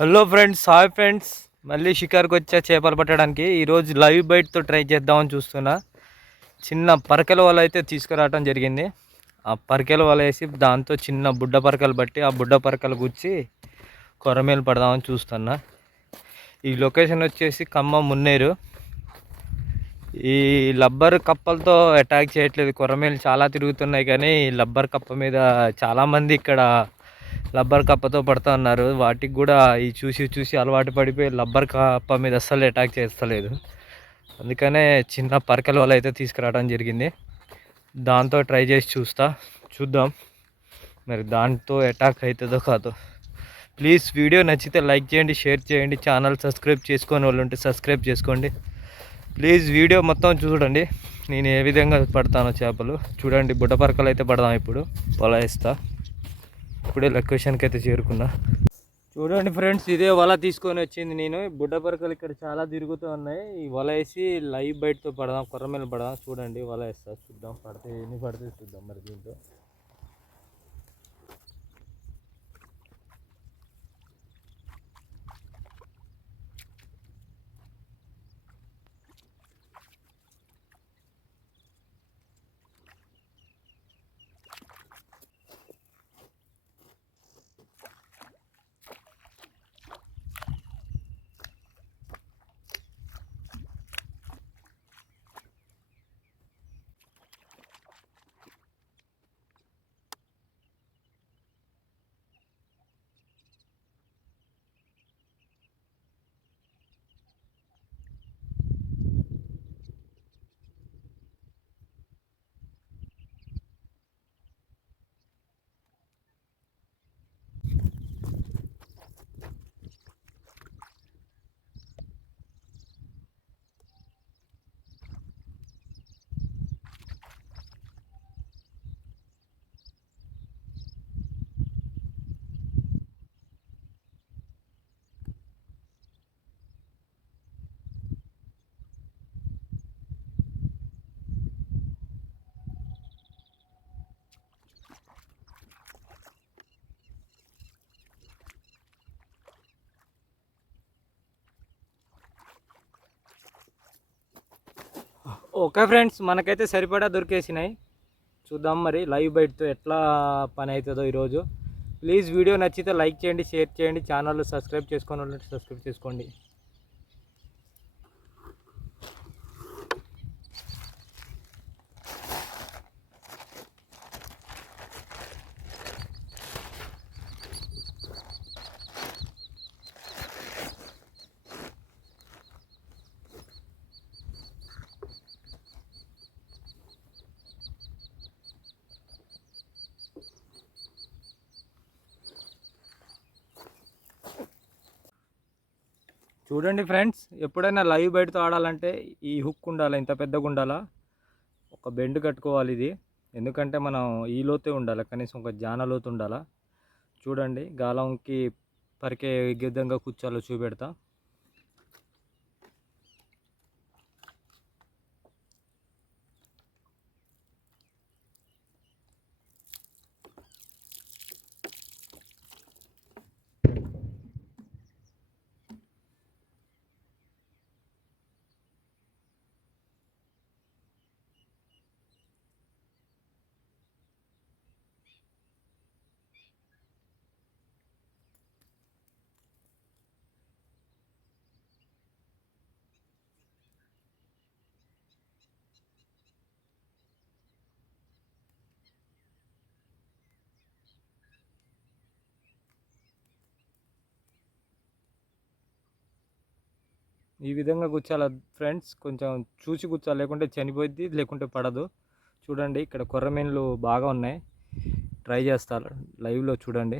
Hello friends hi friends మళ్ళీ షికార్కి వచ్చా చేపలు పట్టడానికి. ఈరోజు లైవ్ బైట్తో ట్రై చేద్దామని చూస్తున్నా. చిన్న పరకల వల అయితే తీసుకురావడం జరిగింది. ఆ పరకల వల వేసి దాంతో చిన్న బుడ్డ పరకలు బట్టి ఆ బుడ్డ పరకలు గుచ్చి కొరమేలు పడదామని చూస్తున్నా. ఈ లొకేషన్ వచ్చేసి ఖమ్మం మున్నేరు. ఈ లబ్బర్ కప్పలతో అటాక్ చేయట్లేదు. కొరమేలు చాలా తిరుగుతున్నాయి కానీ లబ్బర్ కప్ప మీద చాలామంది ఇక్కడ లబ్బర్ కప్పతో పడతా ఉన్నారు. వాటికి కూడా ఈ చూసి చూసి అలవాటు పడిపోయి లబ్బర్ కప్ప మీద అస్సలు అటాక్ చేస్తలేదు. అందుకనే చిన్న పరకల వల్ల అయితే తీసుకురావడం జరిగింది. దాంతో ట్రై చేసి చూస్తా. చూద్దాం. మరి దాంతో అటాక్ అవుతుందో కాదో. ప్లీజ్ వీడియో నచ్చితే లైక్ చేయండి షేర్ చేయండి ఛానల్ సబ్స్క్రైబ్ చేసుకొని వాళ్ళు ఉంటే సబ్స్క్రైబ్ చేసుకోండి. ప్లీజ్ వీడియో మొత్తం చూడండి. నేను ఏ విధంగా పడతానో చేపలు. చూడండి బుడ్డ పరకలు అయితే పడదాం ఇప్పుడు. పొలాయిస్తా. ఇప్పుడే లొకేషన్కి అయితే చేరుకున్నా. చూడండి ఫ్రెండ్స్ ఇదే వల తీసుకొని వచ్చింది నేను. బుడ్డ పరకలు ఇక్కడ చాలా తిరుగుతూ ఉన్నాయి. ఈ వల వేసి లైవ్ బయటతో పడదాం కొర్రమేలు పడదాం. చూడండి వల వేస్తా చూద్దాం. పడితే ఎన్ని పడితే చూద్దాం మరి దీంట్లో. ఓకే ఫ్రెండ్స్ మనకైతే సరిపడా దొరికేసినాయి. చూద్దాం మరి లైవ్ బైట్తో ఎట్లా పని అవుతుందో ఈరోజు. ప్లీజ్ వీడియో నచ్చితే లైక్ చేయండి షేర్ చేయండి ఛానల్ సబ్స్క్రైబ్ చేసుకొని సబ్స్క్రైబ్ చేసుకోండి. చూడండి ఫ్రెండ్స్ ఎప్పుడైనా లైవ్ బయటతో ఆడాలంటే ఈ హుక్ ఉండాలి ఇంత పెద్దగా ఉండాలా ఒక బెండ్ కట్టుకోవాలి ఇది. ఎందుకంటే మనం ఈ లోతే ఉండాలి కనీసం ఒక జాన లోతు ఉండాలా? చూడండి గాలంకి పరికే విధంగా కూర్చోాలో చూపెడతా. ఈ విధంగా కూర్చోాలి ఫ్రెండ్స్? కొంచెం చూసి కూర్చోాలి లేకుంటే చనిపోద్ది లేకుంటే పడదు. చూడండి ఇక్కడ కొర్రమీన్లు బాగా ఉన్నాయి. ట్రై చేస్తారు? లైవ్లో చూడండి.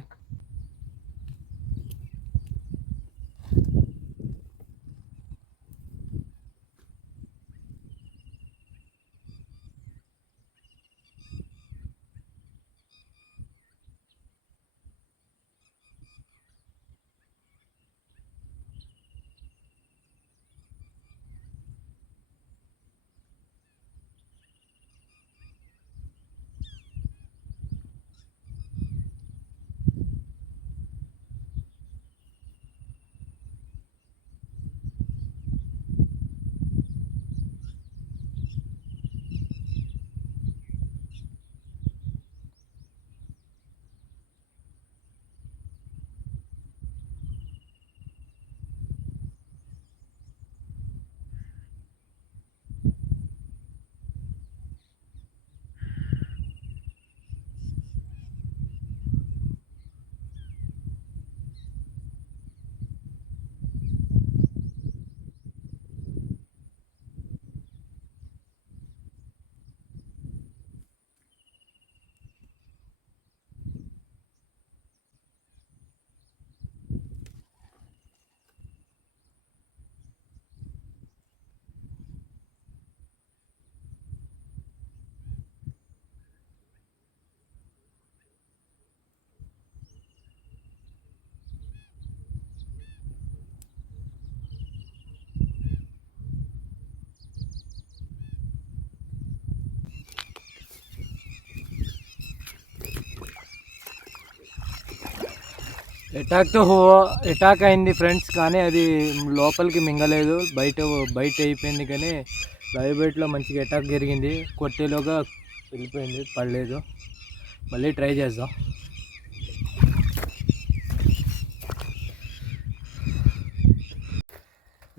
అటాక్ హో అటాక్ అయింది ఫ్రెండ్స్ కానీ అది లోపలికి మింగలేదు. బయట బయట అయిపోయింది కానీ లైవ్ బైట్లో మంచిగా అటాక్ జరిగింది. కొట్టేలోగా వెళ్ళిపోయింది పడలేదు. మళ్ళీ ట్రై చేద్దాం.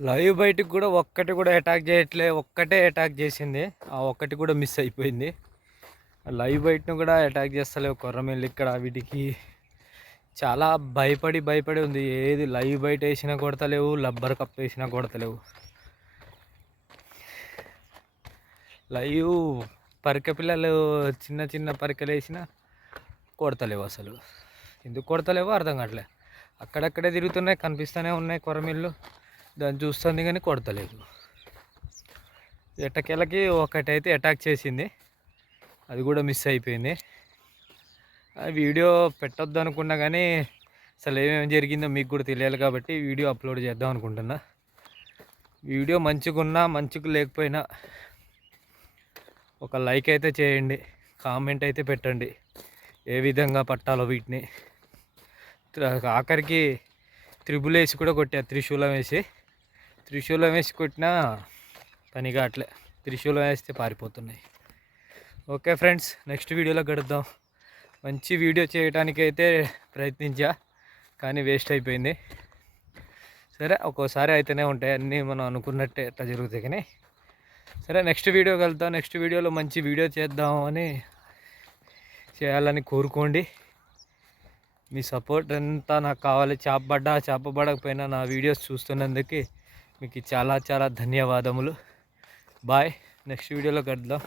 లైవ్ బయటకు కూడా ఒక్కటి కూడా అటాక్ చేయట్లే ఒక్కటే అటాక్ చేసింది. ఆ ఒక్కటి కూడా మిస్ అయిపోయింది. లైవ్ బయటను కూడా అటాక్ చేస్తలేవు కొర్రమిల్లు ఇక్కడ వీటికి. చాలా భయపడి భయపడి ఉంది. ఏది లైవ్ బయట వేసినా కొడతలేవు లబ్బర్ కప్ వేసినా కొడతలేవు. లైవ్ పరిక పిల్లలు చిన్న చిన్న పరికలు వేసినా కొడతలేవు అసలు. ఎందుకు కొడతలేవో అర్థం కావట్లే. అక్కడక్కడే తిరుగుతున్నాయి కనిపిస్తూనే ఉన్నాయి కొరమిళ్ళు దాన్ని చూస్తుంది కానీ కొడతలేదు. ఎట్టకేళ్ళకి ఒకటైతే అటాక్ చేసింది. అది కూడా మిస్ అయిపోయింది. వీడియో పెట్టొద్దు అనుకున్నా కానీ అసలు ఏమేమి జరిగిందో మీకు కూడా తెలియాలి కాబట్టి వీడియో అప్లోడ్ చేద్దాం అనుకుంటున్నా. వీడియో మంచిగా ఉన్నా మంచిగా లేకపోయినా ఒక లైక్ అయితే చేయండి కామెంట్ అయితే పెట్టండి ఏ విధంగా పట్టాలో వీటిని. ఆఖరికి త్రిబుల్ వేసి కూడా కొట్టా త్రిశూలం వేసి. త్రిశూలం వేసి కొట్టినా పనిగా అట్లే త్రిశూలం వేస్తే పారిపోతున్నాయి. ఓకే ఫ్రెండ్స్ నెక్స్ట్ వీడియోలో గడుద్దాం మంచి వీడియో చేయడానికి అయితే ప్రయత్నించా కానీ వేస్ట్ అయిపోయింది. సరే ఒక్కోసారి అయితేనే ఉంటాయి అన్నీ మనం అనుకున్నట్టే ఎట్లా జరుగుతాయి కానీ. సరే నెక్స్ట్ వీడియోకి వెళ్తాం నెక్స్ట్ వీడియోలో మంచి వీడియో చేద్దాం అని చేయాలని కోరుకోండి. మీ సపోర్ట్ అంతా నాకు కావాలి చేపబడ్డా చేపబడకపోయినా నా వీడియోస్ చూస్తున్నందుకు మీకు చాలా చాలా ధన్యవాదములు. బాయ్ నెక్స్ట్ వీడియోలో కడదాం